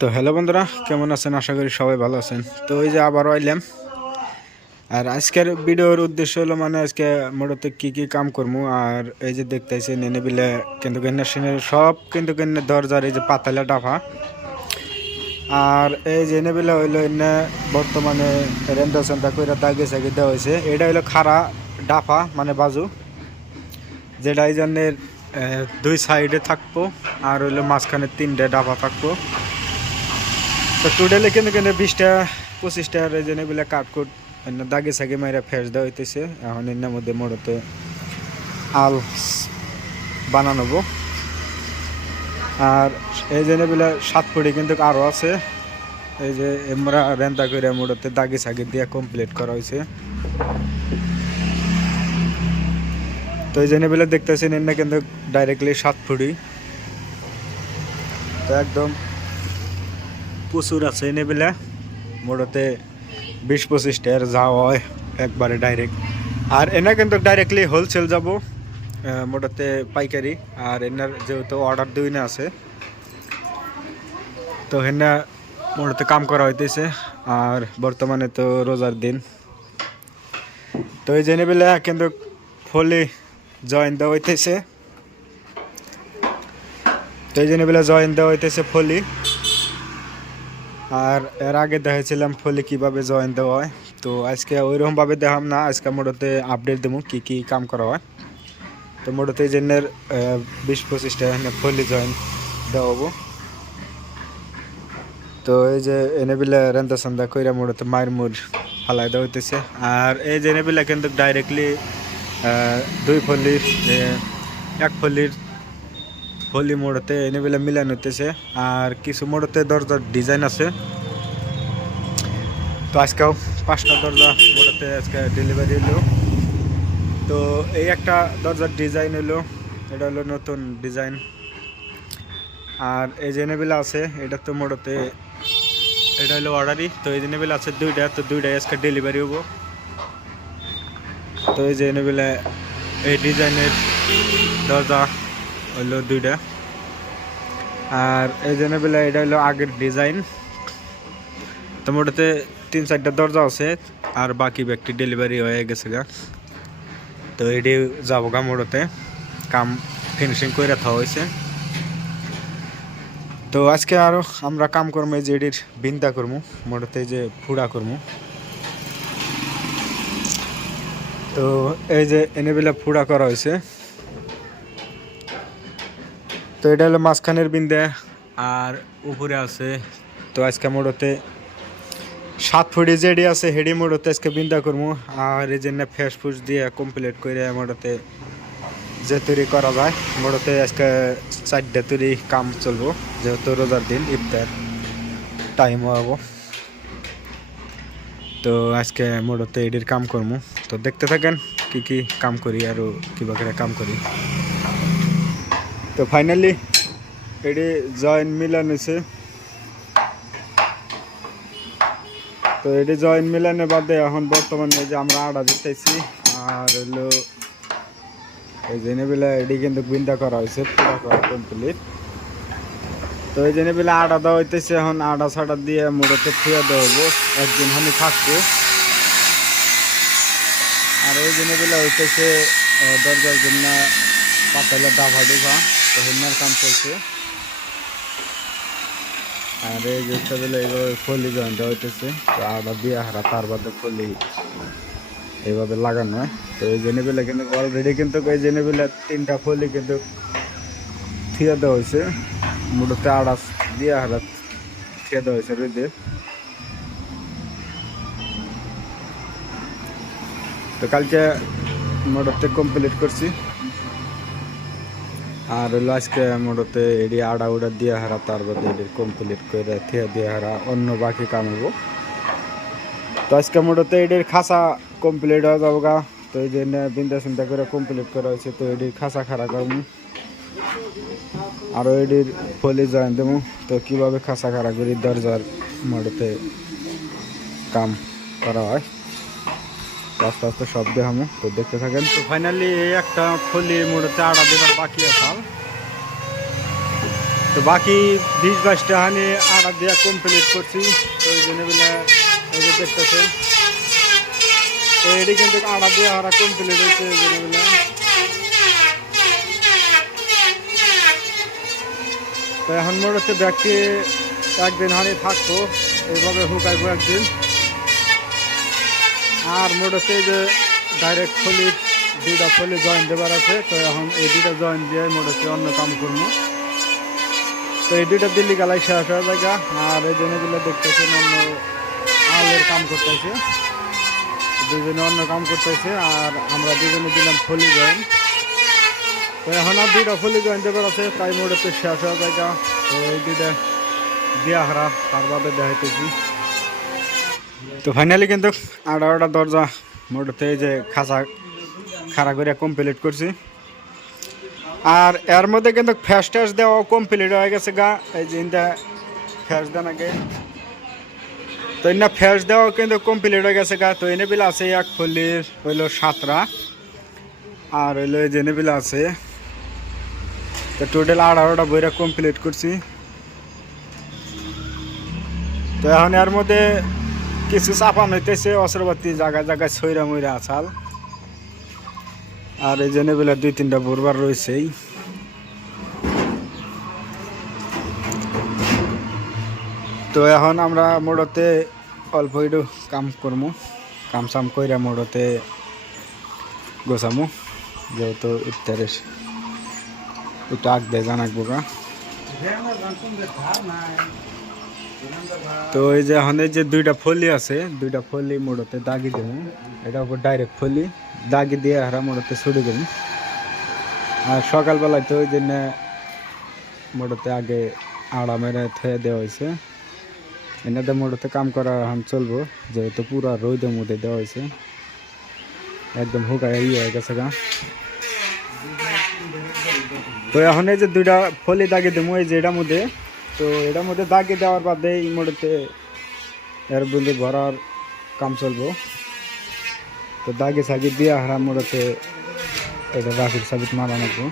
তো হ্যালো বন্ধুরা, কেমন আছেন? আশা করি সবাই ভালো আছেন। তো ওই যে আবারও আইলাম। আর আজকের ভিডিওর উদ্দেশ্য হলো আজকে মূলত কি কি কাম করবো। আর এই যে দেখতেছি নেনে বিলে কিন্তু সব কিন্তু দরজার এই যে পাতালা ডাফা। আর এই যে এনে বিলে হইলো এনে বর্তমানে রেন্দা সেন্দা করে দাগে সাগে দেওয়া হয়েছে। এটা হইলো খাড়া ডাফা বাজু, যেটা এই জন্যের দুই সাইডে থাকবো। আর হইলো মাঝখানে 3টে ডাফা থাকবো। তো টোটালি কিন্তু 20টা 25টার যেগুলো কাটকুট দাগে সাগে মাইরা ফেস দেওয়া হইতেছে। এখন এর মধ্যে মোড়তে আল বানানো। আর এই যেগুলো 7 ফুটি কিন্তু আরও আছে। এই যে আমরা রেন্দা করে মোড়তে দাগে সাগে দিয়ে কমপ্লিট করা হয়েছে। তো এই যেগুলো দেখতেছেন এর কিন্তু ডাইরেক্টলি 7 ফুটি। তো একদম প্রচুর আছে এনেবেলা মোড়তে 20-25টার যাওয়া হয় একবারে ডাইরেক্ট। আর এনা কিন্তু ডাইরেক্টলি হোলসেল যাব মোটাতে পাইকারি। আর এনার যেহেতু অর্ডার দুই না আছে, তো হেনা মোটাতে কাম করা হইতেছে। আর বর্তমানে তো রোজার দিন, তো এই জেনেবেলা কিন্তু ফলি জয়েন দেওয়া হইতেছে। তো এই জেনেবেলা জয়েন দেওয়া হইতেছে ফলি। আর এর আগে দেখেছিলাম ফলে কিভাবে জয়েন দেওয়া হয়। তো আজকে ওইরকমভাবে দেখাম না, আজকে মোটাতে আপডেট দেবো কি কি কাম করা হয়। তো মোটাতে এই জন্যের 20-25টা ফলি জয়েন দেওয়া হবো। তো এই যে এনেবিলা রেন্দা সান্দা কইরা মোটাতে মায়ের মুর ফালাই দেওয়া হইতেছে। আর এই যে এনেবিলা কিন্তু ডাইরেক্টলি 2 ফলির 1 ফলির ফলি মোড়তে এনেবিলা মিলান হইতেছে। আর কিছু মোড়তে দরজার ডিজাইন আছে। তো আজকেও 5টা দরজা মোড়তে আজকে ডেলিভারি হলো। তো এই একটা দরজার ডিজাইন হলো, এটা হলো নতুন ডিজাইন। আর এই যে এনেবেলা আছে এটা তো মোড়তে এটা হলো অর্ডারই। তো এই যে এনেবেলা আছে 2টা, তো 2টাই আজকে ডেলিভারি হবো। তো এই যে এনেবেলা এই ডিজাইনের দরজা হলো 2টা। আর এই যে এনেবেলা এটা হলো আগের ডিজাইন। তো মোটাতে 3-4টা দরজা আছে। আর বাকি ব্যক্তি ডেলিভারি হয়ে গেছে গা। তো এটি যাবো গা মোড়তে কাম ফিনিশিং করে রাখা হয়েছে। তো আজকে আরো আমরা কাম করবো এই যে এটির বিন্দা করবো মোড়তে যে ফুড়া করবো। তো এই যে এনেবেলা ফুড়া করা হয়েছে। তো এটা হলো মাঝখানের বিন্দা আর উপরে আছে। তো আজকে মোড়তে 7 ফুটি যেডি আছে হেডি মোড়তে আজকে বিন্দা করবো। আর এই জন্য ফেস ফুস দিয়ে কমপ্লিট করে মোড়তে যে তৈরি করা যায়। মোড়তে আজকে 4টা তৈরি কাম চলবো, যেহেতু রোজার দিন ইফতার টাইম হবো। তো আজকে মোড়তে এডির কাম করবো। তো দেখতে থাকেন কি কি কাম করি আর কিভাবে কাম করি। তো ফাইনালি এডি জয়েন মিলান হয়েছে। তো এটি জয়েন মিলানের বাদে এখন বর্তমানে যে আমরা আড়া দিতেছি। আর হলো এই জেনেবেলা এটি কিন্তু বিন্দা করা হয়েছে, পুরা করা কমপ্লিট। তো এই জেনেবেলা আড়া দেওয়া হইতেছে। এখন আড়া ছাড়া দিয়ে মোড়তে থুয়ে দেওয়া হবো, একদিন হানি থাকবো। আর ওই জেনেবেলা হইতেছে দরজার জন্য পাতালে ডাফা ডুফা, তো হেনার কাম চলছে। আর এই যে বেলা এইভাবে ফলি জয়েন দেওয়া হইতেছে। তো আড়া দিয়ে হারা তার বাদে ফলি এইভাবে লাগানো হয়। তো এই জেনেবেলা কিন্তু অলরেডি কিন্তু এই জেনেবেলা 3টা ফলি কিন্তু থিয়ে দেওয়া হয়েছে। মোটাতে আড়া দিয়ে হারা থিয়ে দেওয়া হয়েছে রোদে। তো কালকে মোটাতে কমপ্লিট করছি। আর হলো আজকে মোটাতে এডি আড়া উড়া দিয়ে হারা তার বাদে এডি কমপ্লিট করে থিয়ে দিয়ে হারা অন্য বাকি কাম হবো। তো আজকে মোটাতে এডির খাসা কমপ্লিট হয়ে যাবো গা। তো এই জন্য বিন্দা চিন্তা করে কমপ্লিট করা হয়েছে। তো এটির খাসা খাড়া করবো, আরও এটির ফলি জয়েন দেবো। তো কীভাবে খাসা খাড়া করি দরজার মোড়তে কাম করা হয় আস্তে আস্তে সব দেখামো। তো দেখতে থাকেন। তো ফাইনালি এই একটা ফলি মোড়তে আড়া দেবার বাকি আছে। তো বাকি 20-22টা হানি আটা দিয়ে কমপ্লিট করছি। তো ওই জন্য বলে এই যে দেখতেছেন, তো এটি কিন্তু আটা দিয়ে হারা কমপ্লিট হয়েছে ওই জন্য বলে। তো এখন মনে হচ্ছে ব্যাগটি একদিন হানি থাকবো, এইভাবে হুকাইবো একদিন। আর মোট হচ্ছে যে ডাইরেক্ট ফলি 2টা ফলি জয়েন দেবার আছে। তো এখন এই 2টা জয়েন দিয়ে মোট হচ্ছে অন্য কাম করবো। তো এই 2টা দিল্লি গালাই শেষ হয়ে জায়গা। আর এই জনেগুলো দেখতেছেন অন্য আলের কাম করতেছে, দুজনে অন্য কাম করতেছে আর আমরা দুজনে দিলাম ফলি জয়েন। তো এখন আর 2টা ফলি জয়েন দেবার আছে, তাই মোট হচ্ছে শেষ হয়ে জায়গা। তো এই 2টা দিয়া হারা তার বাদে দেখাইতেছি। তো ফাইনালি কিন্তু 18টা দরজা মোটতে এই যে খাড়া করে কমপ্লিট করছি। আর এর মধ্যে কিন্তু ফ্যাস ট্যাস দেওয়া কমপ্লিট হয়ে গেছে গা। এই যে ইন্দা ফ্যাস দেন আগে, তো ইন্দা ফ্যাস দেওয়া কিন্তু কমপ্লিট হয়ে গেছে গা। তো এনে বিল আছে এক ফলির হইলো 7টা, আর হইলো এই যে এনে বিল আছে। তো টোটাল 18টা বইরা কমপ্লিট করছি। তো এখন এর মধ্যে কিছু চাপান হইতেছে অস্ত্রপাতি জায়গায় জায়গায় ছইরা মইরা আছাল। আর এই জন্য বেলা 2-3টা বোরবার রয়েছেই। তো এখন আমরা মোড়তে অল্প একটু কাম করবো, কাম সাম কইরা মোড়তে গোছামু, যেহেতু ইফতারের একটু আগ দিয়ে জানাকবো গা। তো এই যে এখন এই যে 2টা ফলি আছে, 2টা ফলি মোড়তে দাগি দেবো। এটা উপর ডাইরেক্ট ফলি দাগি দিয়ে হারা মোড়তে ছুটে দেবো। আর সকালবেলায় তো ওই জন্য মোড়তে আগে আড়া মেরে থয়ে দেওয়া হয়েছে। এনাদের মোড়তে কাম করা এখন চলবো, যেহেতু পুরা রোদের মধ্যে দেওয়া হয়েছে, একদম হুকায় হয়ে গেছে গা। তো এখন এই যে 2টা ফলি দাগি দেবো এই যে এটার মধ্যে। তো এটার মধ্যে দাগি দেওয়ার বাদে এই মোড়তে এর বন্ধু ভরার কাম চলবো। তো দাগি সাগি দিয়ে হারা মোড়তে এটা রাখির সাবিত মারা নাকবো।